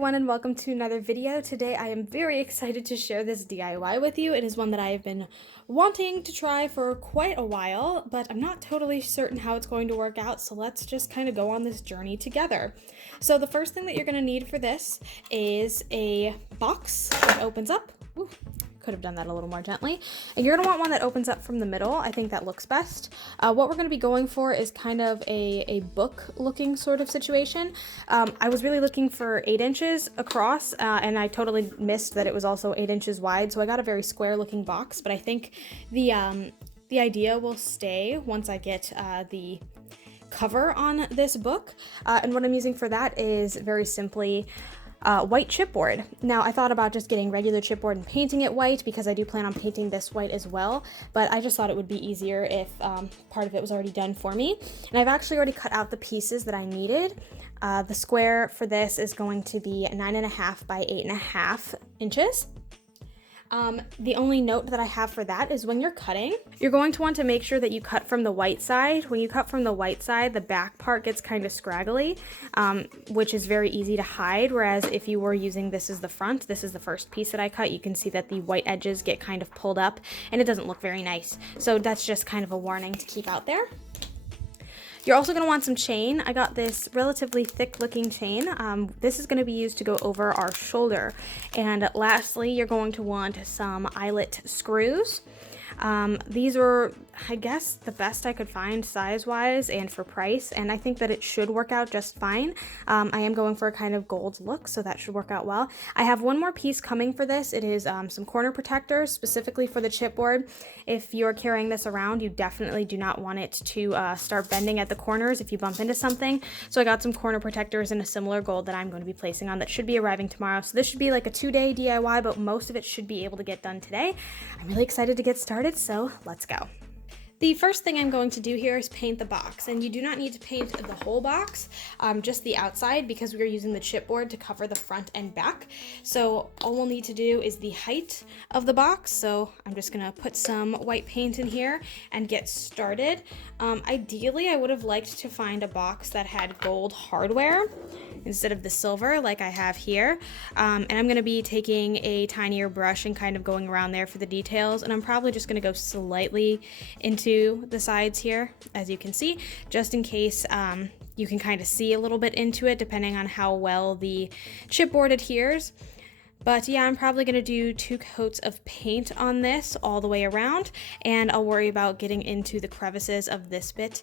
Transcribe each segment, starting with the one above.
everyone, and welcome to another video. Today I am very excited to share this DIY with you. It is one that I have been wanting to try for quite a while, but I'm not totally certain how it's going to work out, so let's just kind of go on this journey together. So the first thing that you're going to need for this is a box that opens up. Ooh. Could have done that a little more gently. And you're going to want one that opens up from the middle. I think that looks best. What we're going to be going for is kind of a book looking sort of situation. I was really looking for 8 inches across and I totally missed that it was also 8 inches wide. So I got a very square looking box, but I think the idea will stay once I get the cover on this book. And what I'm using for that is very simply white chipboard. Now I thought about just getting regular chipboard and painting it white because I do plan on painting this white as well, but I just thought it would be easier if part of it was already done for me. And I've actually already cut out the pieces that I needed. The square for this is going to be 9.5 by 8.5 inches. The only note that I have for that is when you're cutting, you're going to want to make sure that you cut from the white side. When you cut from the white side, the back part gets kind of scraggly, which is very easy to hide. Whereas if you were using this as the front, this is the first piece that I cut, you can see that the white edges get kind of pulled up and it doesn't look very nice. So that's just kind of a warning to keep out there. You're also going to want some chain. I got this relatively thick looking chain. This is going to be used to go over our shoulder. And lastly, you're going to want some eyelet screws. These are, I guess, the best I could find size-wise and for price, and I think that it should work out just fine. I am going for a kind of gold look, so that should work out well. I have one more piece coming for this. It is some corner protectors, specifically for the chipboard. If you're carrying this around, you definitely do not want it to start bending at the corners if you bump into something. So I got some corner protectors in a similar gold that I'm going to be placing on that should be arriving tomorrow. So this should be like a 2-day DIY, but most of it should be able to get done today. I'm really excited to get started, so let's go. The first thing I'm going to do here is paint the box, and you do not need to paint the whole box, just the outside, because we are using the chipboard to cover the front and back. So all we'll need to do is the height of the box. So I'm just gonna put some white paint in here and get started. Ideally, I would have liked to find a box that had gold hardware instead of the silver like I have here. And I'm gonna be taking a tinier brush and kind of going around there for the details, and I'm probably just gonna go slightly into the sides here, as you can see, just in case you can kind of see a little bit into it depending on how well the chipboard adheres. But yeah, I'm probably going to do 2 coats of paint on this all the way around, and I'll worry about getting into the crevices of this bit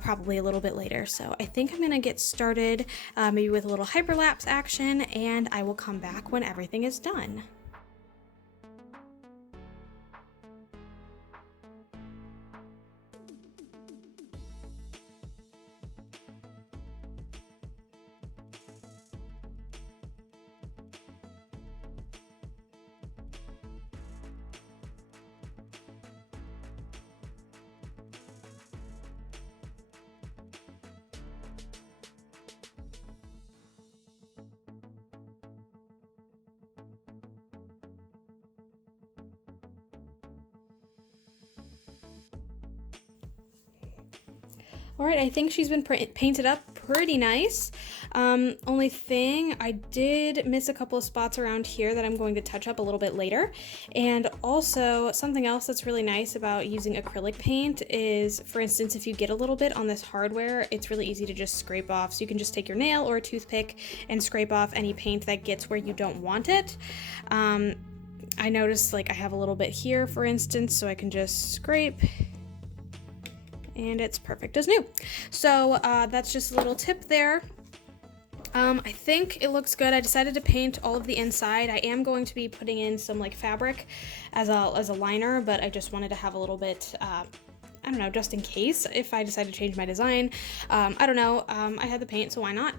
probably a little bit later. So I think I'm going to get started maybe with a little hyperlapse action, and I will come back when everything is done. All right, I think she's been painted up pretty nice. Only thing, I did miss a couple of spots around here that I'm going to touch up a little bit later. And also, something else that's really nice about using acrylic paint is, for instance, if you get a little bit on this hardware, it's really easy to just scrape off. So you can just take your nail or a toothpick and scrape off any paint that gets where you don't want it. I noticed like I have a little bit here, for instance, so I can just scrape, and it's perfect as new. So that's just a little tip there. I think it looks good. I decided to paint all of the inside. I am going to be putting in some like fabric as a liner, but I just wanted to have a little bit, I don't know, just in case if I decide to change my design. I don't know, I had the paint, so why not?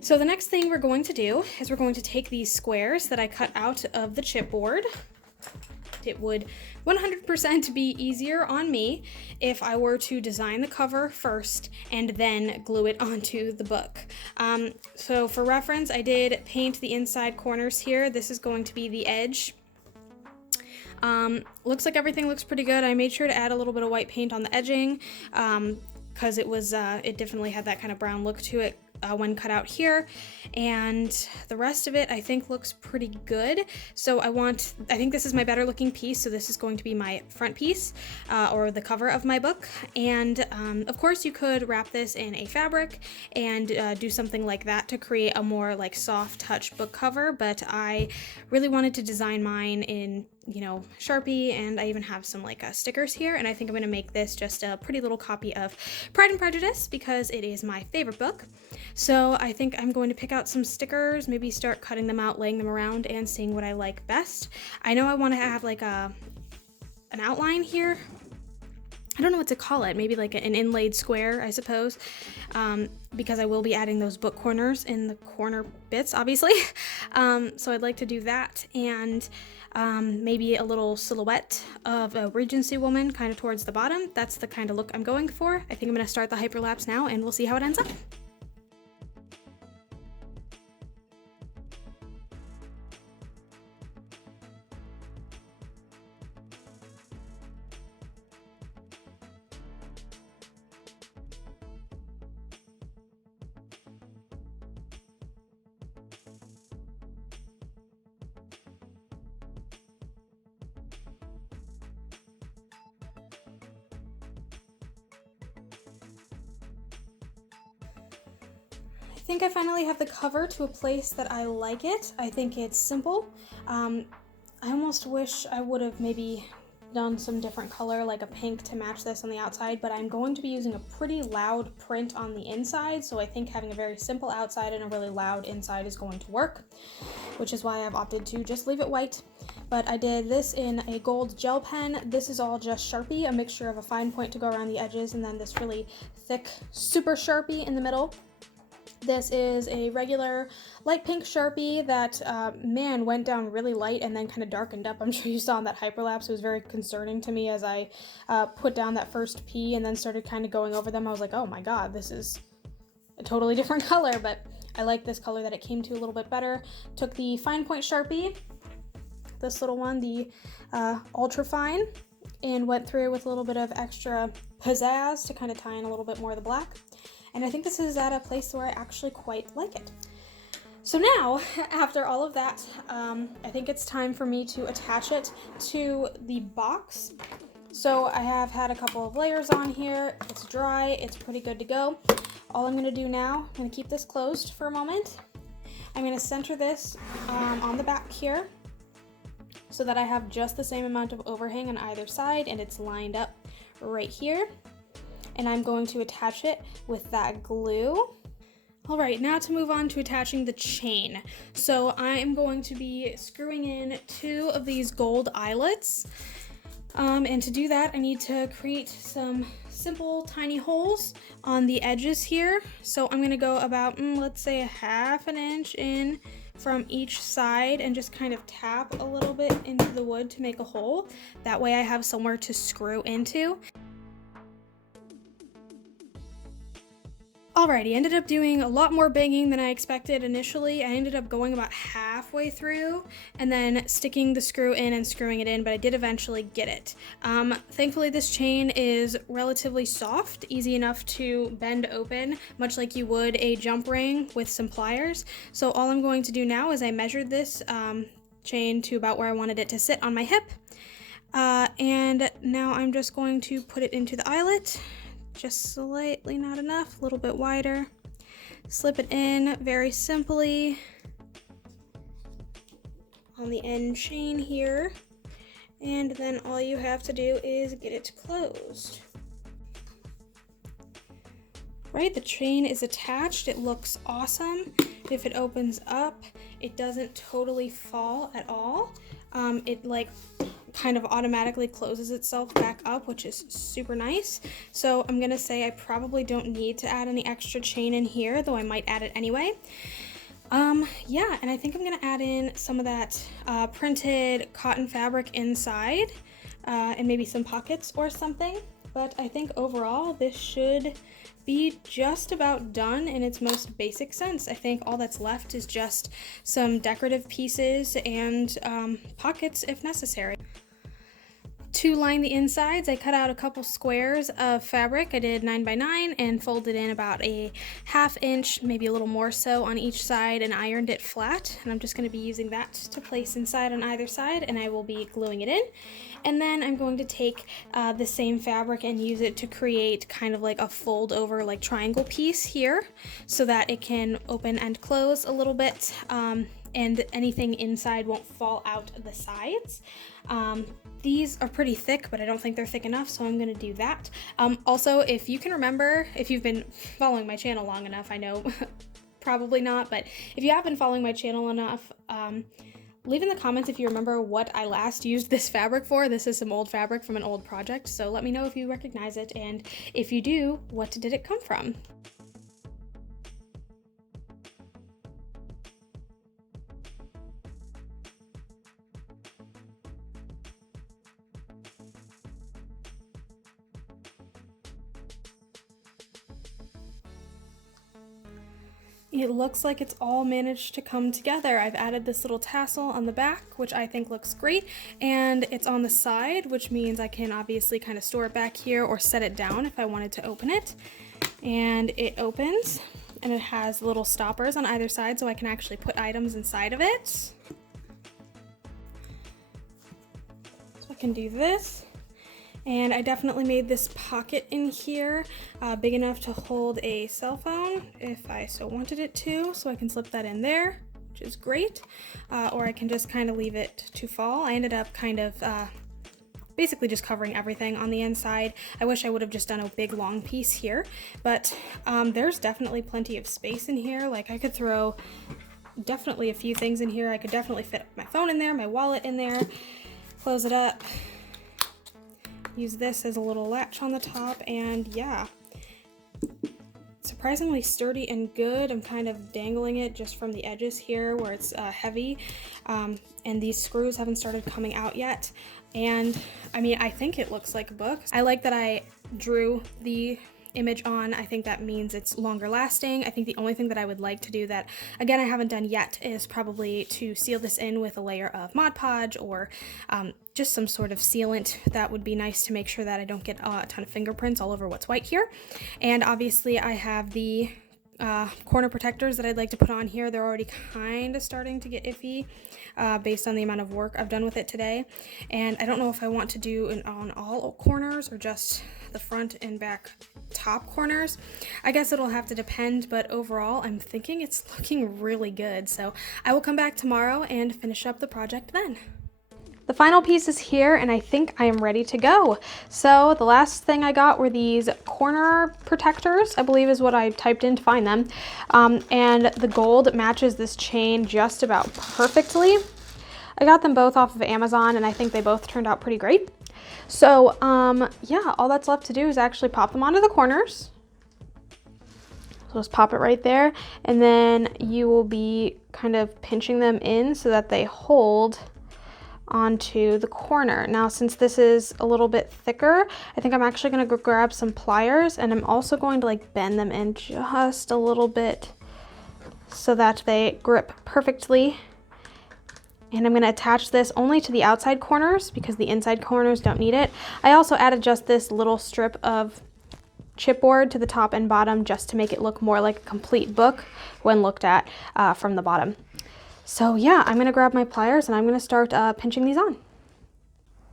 So the next thing we're going to do is we're going to take these squares that I cut out of the chipboard. It would 100% be easier on me if I were to design the cover first and then glue it onto the book. So for reference, I did paint the inside corners here. This is going to be the edge. Looks like everything looks pretty good. I made sure to add a little bit of white paint on the edging because it definitely had that kind of brown look to it one cut out here, and the rest of it I think looks pretty good. So I think this is my better looking piece, so this is going to be my front piece, or the cover of my book. And of course you could wrap this in a fabric and do something like that to create a more like soft touch book cover, but I really wanted to design mine in, you know, Sharpie, and I even have some like stickers here, and I think I'm gonna make this just a pretty little copy of Pride and Prejudice because it is my favorite book. So I think I'm going to pick out some stickers, maybe start cutting them out, laying them around, and seeing what I like best. I know I want to have like an outline here. I don't know what to call it, maybe like an inlaid square, I suppose, because I will be adding those book corners in the corner bits, obviously. So I'd like to do that, and maybe a little silhouette of a Regency woman kind of towards the bottom. That's the kind of look I'm going for. I think I'm going to start the hyperlapse now, and we'll see how it ends up. I think I finally have the cover to a place that I like it. I think it's simple. I almost wish I would have maybe done some different color, like a pink to match this on the outside, but I'm going to be using a pretty loud print on the inside, so I think having a very simple outside and a really loud inside is going to work, which is why I've opted to just leave it white. But I did this in a gold gel pen. This is all just Sharpie, a mixture of a fine point to go around the edges and then this really thick super Sharpie in the middle. This is a regular light pink Sharpie that, man, went down really light and then kind of darkened up. I'm sure you saw in that hyperlapse. It was very concerning to me as I put down that first P and then started kind of going over them. I was like, oh my god, this is a totally different color, but I like this color that it came to a little bit better. Took the fine point Sharpie, this little one, the ultra fine, and went through with a little bit of extra pizzazz to kind of tie in a little bit more of the black. And I think this is at a place where I actually quite like it. So now, after all of that, I think it's time for me to attach it to the box. So I have had a couple of layers on here. It's dry, it's pretty good to go. All I'm gonna do now, I'm gonna keep this closed for a moment. I'm gonna center this on the back here so that I have just the same amount of overhang on either side and it's lined up right here. And I'm going to attach it with that glue. All right, now to move on to attaching the chain. So I am going to be screwing in 2 of these gold eyelets. And to do that, I need to create some simple tiny holes on the edges here. So I'm gonna go about, let's say a ½ inch in from each side and just kind of tap a little bit into the wood to make a hole. That way I have somewhere to screw into. Alrighty, ended up doing a lot more banging than I expected initially. I ended up going about halfway through and then sticking the screw in and screwing it in, but I did eventually get it. Thankfully this chain is relatively soft, easy enough to bend open, much like you would a jump ring with some pliers. So all I'm going to do now is I measured this chain to about where I wanted it to sit on my hip. And now I'm just going to put it into the eyelet. Just slightly not enough, a little bit wider. Slip it in very simply on the end chain here, and then all you have to do is get it closed. Right, the chain is attached. It looks awesome. If it opens up, it doesn't totally fall at all. It like kind of automatically closes itself back up, which is super nice. So I'm gonna say I probably don't need to add any extra chain in here, though I might add it anyway. Yeah, and I think I'm gonna add in some of that printed cotton fabric inside, and maybe some pockets or something. But I think overall this should be just about done in its most basic sense. I think all that's left is just some decorative pieces and pockets if necessary. To line the insides, I cut out a couple squares of fabric. I did 9 by 9 and folded in about a 1/2 inch, maybe a little more so, on each side, and ironed it flat. And I'm just going to be using that to place inside on either side, and I will be gluing it in. And then I'm going to take the same fabric and use it to create kind of like a fold over like triangle piece here so that it can open and close a little bit. And anything inside won't fall out the sides. These are pretty thick, but I don't think they're thick enough, so I'm gonna do that. Also, if you can remember, if you've been following my channel long enough, I know probably not, but if you have been following my channel enough, leave in the comments if you remember what I last used this fabric for. This is some old fabric from an old project, so let me know if you recognize it, and if you do, what did it come from? It looks like it's all managed to come together. I've added this little tassel on the back, which I think looks great, and it's on the side, which means I can obviously kind of store it back here or set it down if I wanted to open it. And it opens, and it has little stoppers on either side so I can actually put items inside of it. So I can do this. And I definitely made this pocket in here big enough to hold a cell phone if I so wanted it to, so I can slip that in there, which is great. Or I can just kind of leave it to fall. I ended up kind of basically just covering everything on the inside. I wish I would have just done a big long piece here, but there's definitely plenty of space in here. Like, I could throw definitely a few things in here. I could definitely fit my phone in there, my wallet in there, close it up. Use this as a little latch on the top, and yeah, surprisingly sturdy and good. I'm kind of dangling it just from the edges here where it's heavy, and these screws haven't started coming out yet. And I mean, I think it looks like a book. I like that I drew the image on. I think that means it's longer lasting. I think the only thing that I would like to do that, again, I haven't done yet, is probably to seal this in with a layer of Mod Podge or just some sort of sealant. That would be nice to make sure that I don't get a ton of fingerprints all over what's white here. And obviously I have the corner protectors that I'd like to put on here. They're already kind of starting to get iffy based on the amount of work I've done with it today. And I don't know if I want to do it on all corners or just the front and back top corners. I guess it'll have to depend, but overall I'm thinking it's looking really good. So I will come back tomorrow and finish up the project then. The final piece is here, and I think I am ready to go. So the last thing I got were these corner protectors, I believe is what I typed in to find them. And the gold matches this chain just about perfectly. I got them both off of Amazon, and I think they both turned out pretty great. So yeah, all that's left to do is actually pop them onto the corners. So just pop it right there, and then you will be kind of pinching them in so that they hold onto the corner. Now, since this is a little bit thicker, I think I'm actually going to grab some pliers, and I'm also going to like bend them in just a little bit so that they grip perfectly. And I'm going to attach this only to the outside corners because the inside corners don't need it. I also added just this little strip of chipboard to the top and bottom just to make it look more like a complete book when looked at from the bottom. So yeah, I'm gonna grab my pliers and I'm gonna start pinching these on.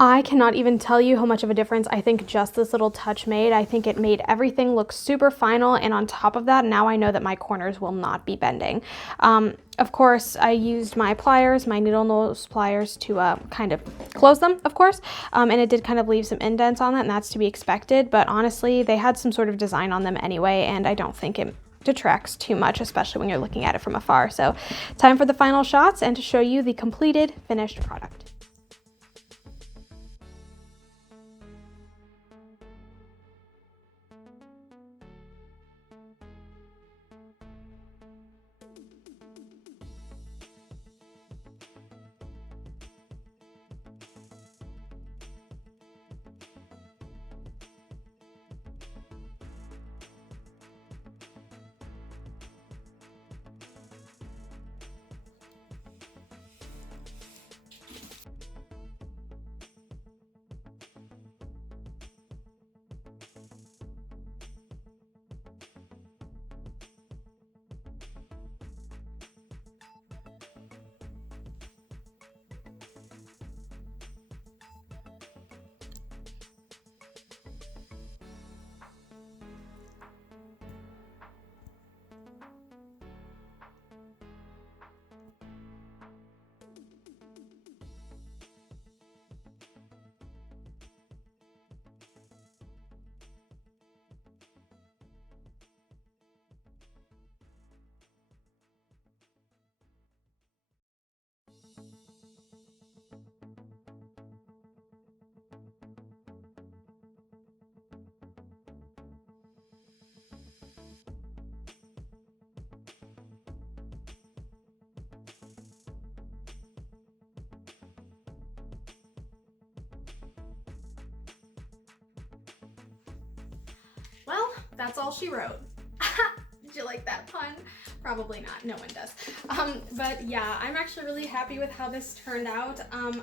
I cannot even tell you how much of a difference I think just this little touch made. I think it made everything look super final, and on top of that, now I know that my corners will not be bending. Of course, I used my pliers, my needle nose pliers, to kind of close them, of course, and it did kind of leave some indents on that, and that's to be expected, but honestly, they had some sort of design on them anyway, and I don't think it detracts too much, especially when you're looking at it from afar. So time for the final shots and to show you the completed finished product. that's all she wrote. Did you like that pun? Probably not, no one does. But yeah, I'm actually really happy with how this turned out.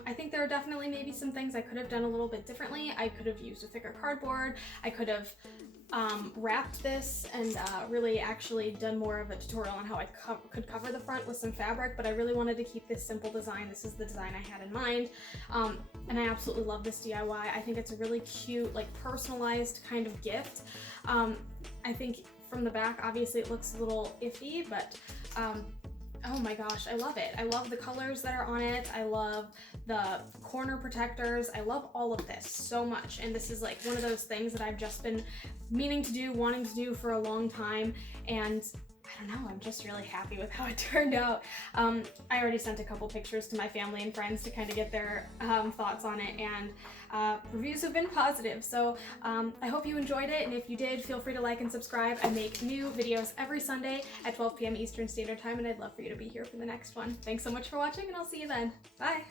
I think there are definitely maybe some things I could have done a little bit differently. I could have used a thicker cardboard. I could have wrapped this and really actually done more of a tutorial on how I could cover the front with some fabric, but I really wanted to keep this simple design. This is the design I had in mind, and I absolutely love this DIY. I think it's a really cute, like personalized kind of gift. I think from the back, obviously it looks a little iffy, but oh my gosh, I love it. I love the colors that are on it. I love the corner protectors. I love all of this so much. And this is like one of those things that I've just been meaning to do, wanting to do for a long time. And I don't know, I'm just really happy with how it turned out. I already sent a couple pictures to my family and friends to kind of get their thoughts on it, and reviews have been positive. So I hope you enjoyed it, and if you did, feel free to like and subscribe. I make new videos every Sunday at 12 p.m. Eastern Standard Time, and I'd love for you to be here for the next one. Thanks so much for watching, and I'll see you then. Bye!